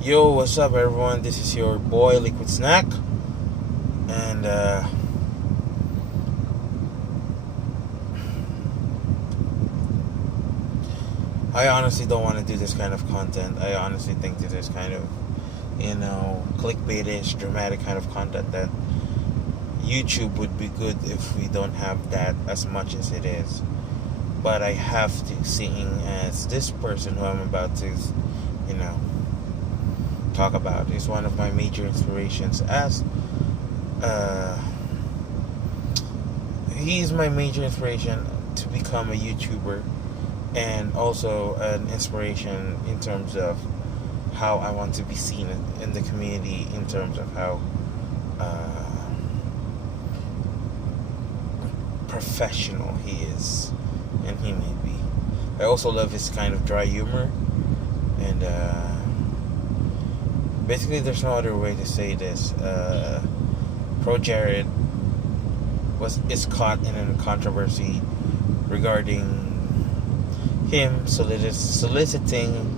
Yo, what's up, everyone? This is your boy Liquid Snack, and I honestly don't want to do this kind of content. I honestly think that this kind of, clickbaitish, dramatic kind of content that YouTube would be good if we don't have that as much as it is. But I have to, seeing as this person who I'm about to, you know, talk about is one of my major inspirations as he's my major inspiration to become a YouTuber, and also an inspiration in terms of how I want to be seen in the community, in terms of how professional he is and he may be. I also love his kind of dry humor, and basically there's no other way to say this. ProJared is caught in a controversy regarding him soliciting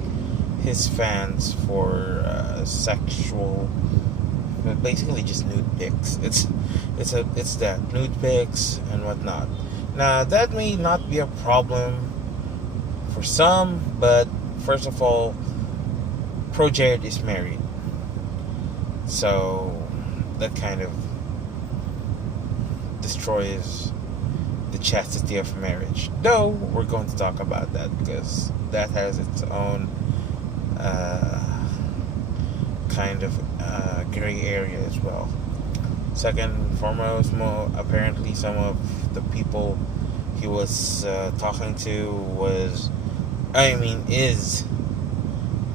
his fans for sexual, basically just nude pics. It's that nude pics and whatnot. Now that may not be a problem for some, but first of all, ProJared is married, so that kind of destroys the chastity of marriage. Though we're going to talk about that because that has its own kind of gray area as well. Second and foremost, apparently some of the people he was talking to is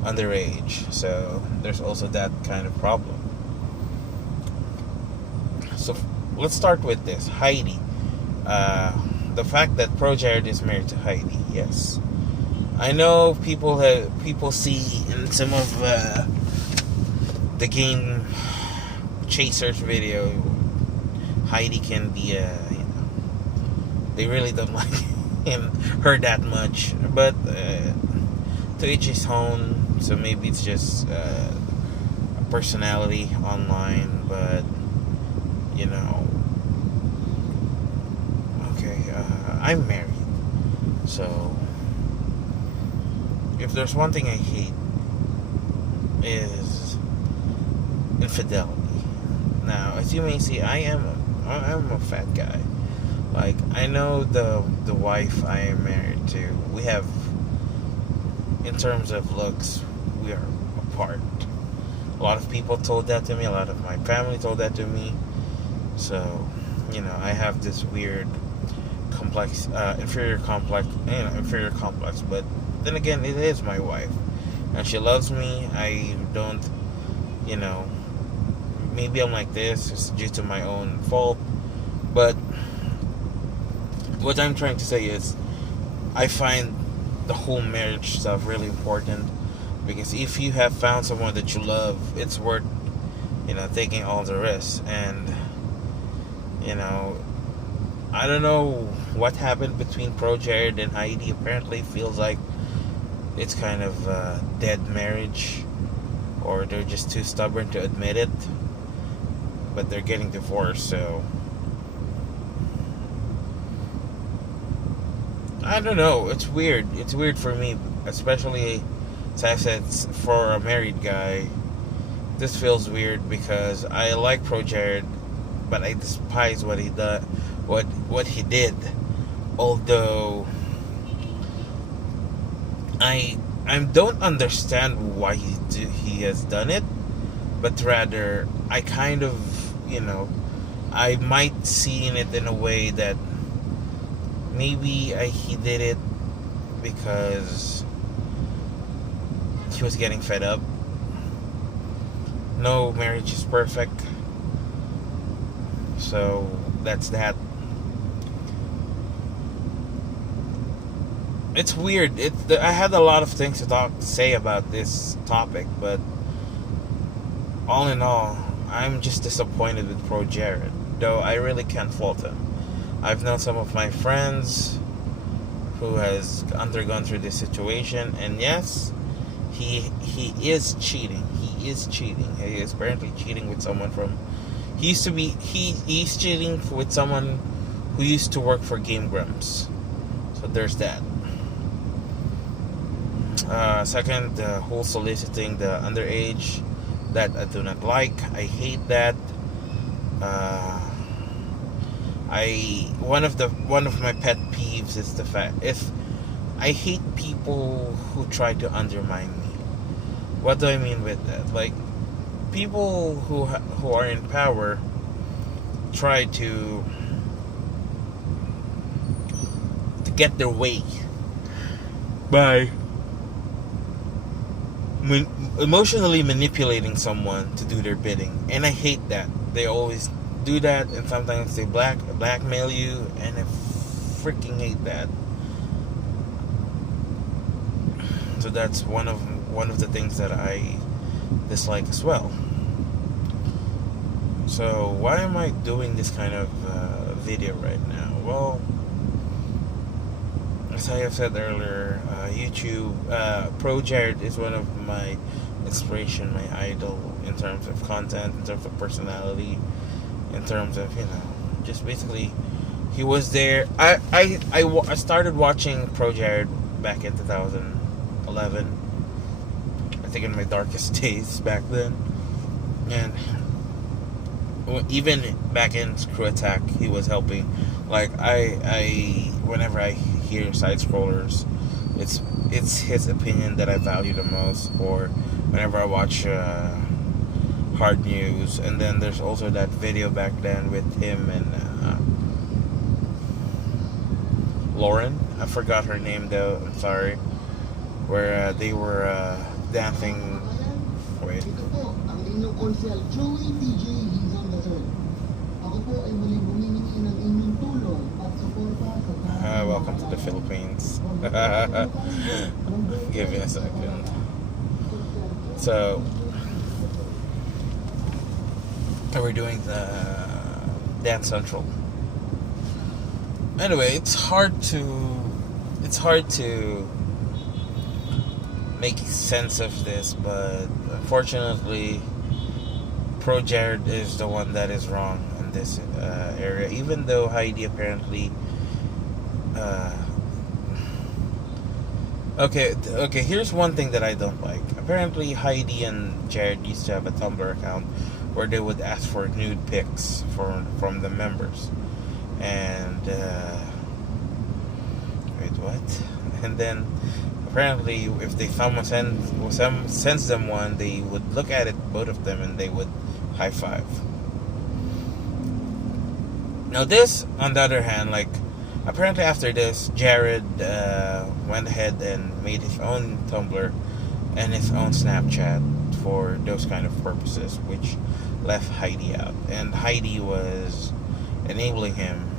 underage. So there's also that kind of problem. So let's start with this. Heidi. The fact that ProJared is married to Heidi, yes. I know people see in some of the game chasers video, Heidi can be they really don't like her that much, but to each his own. So maybe it's just a personality online, but okay, I'm married, so if there's one thing I hate is infidelity. Now, as you may see, I'm a fat guy. Like, I know the wife I am married to, we have, in terms of looks, we are apart. A lot of people told that to me. A lot of my family told that to me. So, I have this weird complex, inferior complex. But then again, it is my wife, and she loves me. I don't, maybe I'm like this. It's due to my own fault. But what I'm trying to say is, I find the whole marriage stuff really important, because if you have found someone that you love, it's worth, taking all the risks. And, I don't know what happened between ProJared and Heidi. Apparently feels like it's kind of a dead marriage, or they're just too stubborn to admit it, but they're getting divorced. So I don't know, it's weird for me, especially, as I said, for a married guy. This feels weird because I like ProJared, but I despise what he did. Although I don't understand why he has done it, but rather I kind of, I might see in it in a way that maybe he did it because he was getting fed up. No marriage is perfect, so that's that. It's weird. I had a lot of things to say about this topic, but all in all, I'm just disappointed with ProJared. Though I really can't fault him. I've known some of my friends who has undergone through this situation, and yes, he is cheating. is cheating. He is apparently cheating with someone from. He's cheating with someone who used to work for Game Grumps. So there's that. Second, the whole soliciting the underage, that I do not like. I hate that. One of my pet peeves is the fact, if I hate people who try to undermine me. What do I mean with that? Like, people who are in power try to get their way by emotionally manipulating someone to do their bidding, and I hate that. They always do that, and sometimes they blackmail you, and I freaking hate that. So that's one of the things that I dislike as well. So why am I doing this kind of video right now? Well, as I have said earlier, YouTube, ProJared is one of my inspiration, my idol in terms of content, in terms of personality, in terms of, just basically, he was there. I started watching ProJared back in 2011. I think in my darkest days back then, and even back in Screw Attack, he was helping. Like, I whenever I hear side scrollers, it's his opinion that I value the most. Or whenever I watch hard news, and then there's also that video back then with him and Lauren. I forgot her name though. I'm sorry. Where they were dancing. Wait. Welcome to the Philippines. Give me a second. So, we're doing the Dance Central. Anyway, it's hard to make sense of this, but unfortunately, ProJared is the one that is wrong in this area. Even though Heidi apparently, okay. Here's one thing that I don't like. Apparently, Heidi and Jared used to have a Tumblr account where they would ask for nude pics from the members, and wait, what? And then apparently, if someone sends them one, they would look at it, both of them, and they would high five. Now this, on the other hand, like, apparently after this, Jared went ahead and made his own Tumblr and his own Snapchat for those kind of purposes, which left Heidi out. And Heidi was enabling him.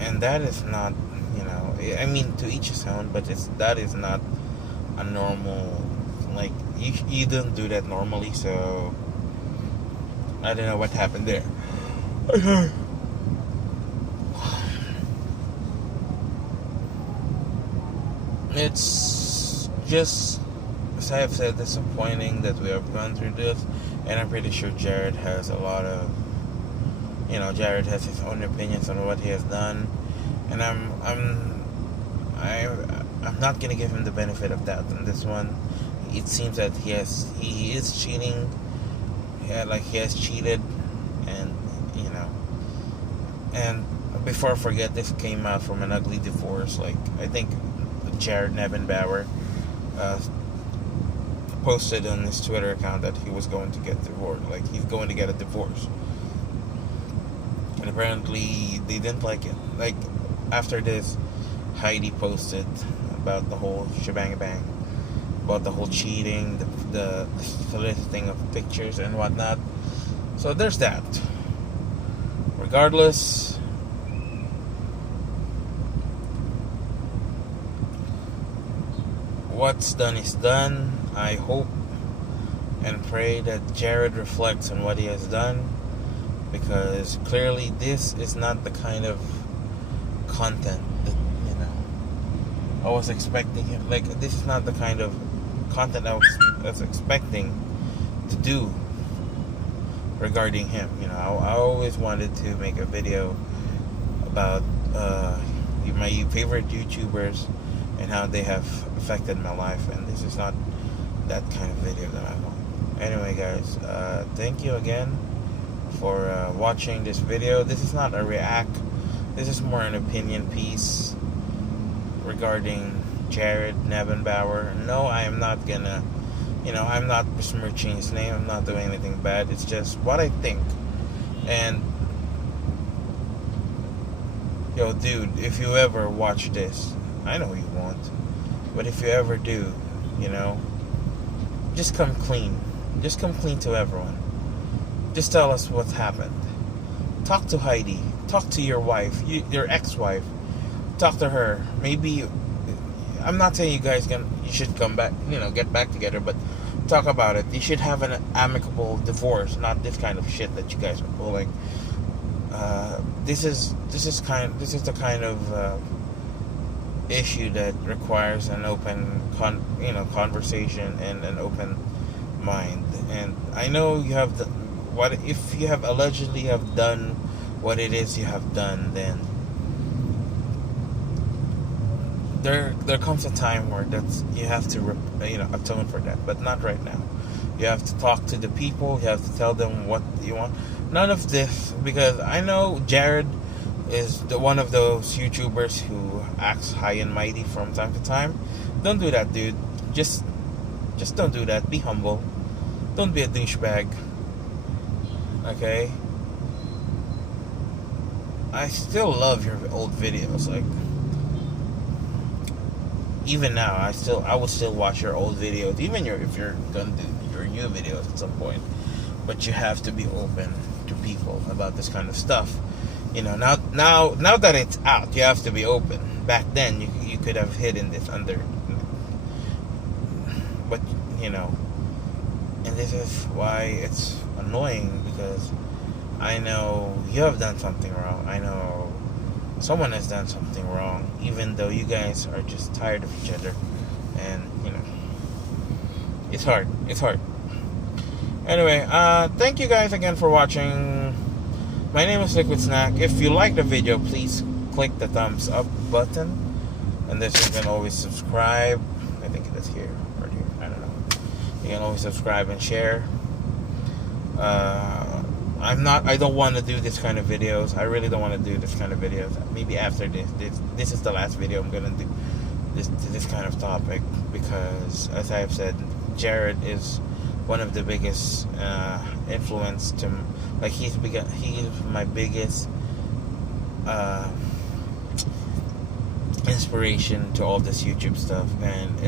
And that is not, I mean, to each his own, but that is not a normal, like, you don't do that normally, so I don't know what happened there. It's just, as I have said, disappointing that we have gone through this, and I'm pretty sure Jared has a lot of, Jared has his own opinions on what he has done, and I'm not gonna give him the benefit of doubt on this one. It seems that he is cheating. Yeah, like, he has cheated, and and before I forget, this came out from an ugly divorce. Like, I think Jared Nebenbauer posted on his Twitter account that he was going to get divorced. Like, he's going to get a divorce, and apparently they didn't like it. Like, after this, Heidi posted about the whole shebang bang, about the whole cheating, the soliciting of pictures and whatnot. So there's that. Regardless, what's done is done. I hope and pray that Jared reflects on what he has done, because clearly this is not the kind of content that I was expecting him. Like, this is not the kind of content I was expecting to do regarding him. I always wanted to make a video about my favorite YouTubers and how they have affected my life, and this is not that kind of video that I want. Anyway, guys, thank you again for watching this video. This is not a react. This is more an opinion piece regarding Jared Nebenbauer. No, I am not gonna, I'm not besmirching his name. I'm not doing anything bad. It's just what I think. And, yo, dude, if you ever watch this, I know you won't, but if you ever do, just come clean. Just come clean to everyone. Just tell us what's happened. Talk to Heidi. Talk to your wife, your ex-wife. Talk to her. Maybe, I'm not saying you should come back, get back together, but talk about it. You should have an amicable divorce, not this kind of shit that you guys are pulling. This is the kind of issue that requires an open conversation and an open mind. And I know you have if you have allegedly have done what it is you have done, then there comes a time where you have to atone for that, but not right now. You have to talk to the people. You have to tell them what you want. None of this, because I know Jared is one of those YouTubers who acts high and mighty from time to time. Don't do that, dude. Just don't do that. Be humble. Don't be a douchebag. Okay? I still love your old videos. Like, even now, I will still watch your old videos, even if you're gonna do your new videos at some point. But you have to be open to people about this kind of stuff. Now that it's out, you have to be open. Back then, you could have hidden this under, but and this is why it's annoying, because I know you have done something wrong. I know someone has done something wrong, even though you guys are just tired of each other, and it's hard. Anyway, thank you guys again for watching. My name is Liquid Snack. If you like the video, please click the thumbs up button, and then you can always subscribe. I think it is here or here. I don't know. You can always subscribe and share. I don't want to do this kind of videos. I really don't want to do this kind of videos. Maybe after this is the last video I'm gonna do this kind of topic, because as I have said, Jared is one of the biggest influence to, like, he's my biggest inspiration to all this YouTube stuff, and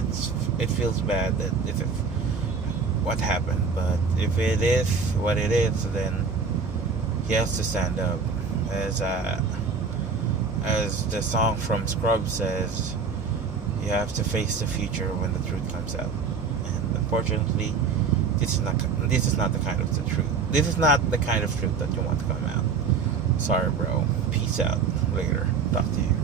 it feels bad that if what happened, but if it is what it is, then he has to stand up. As the song from Scrubs says, you have to face the future when the truth comes out. And unfortunately, this is not the kind of the truth. This is not the kind of truth that you want to come out. Sorry, bro. Peace out. Later. Talk to you.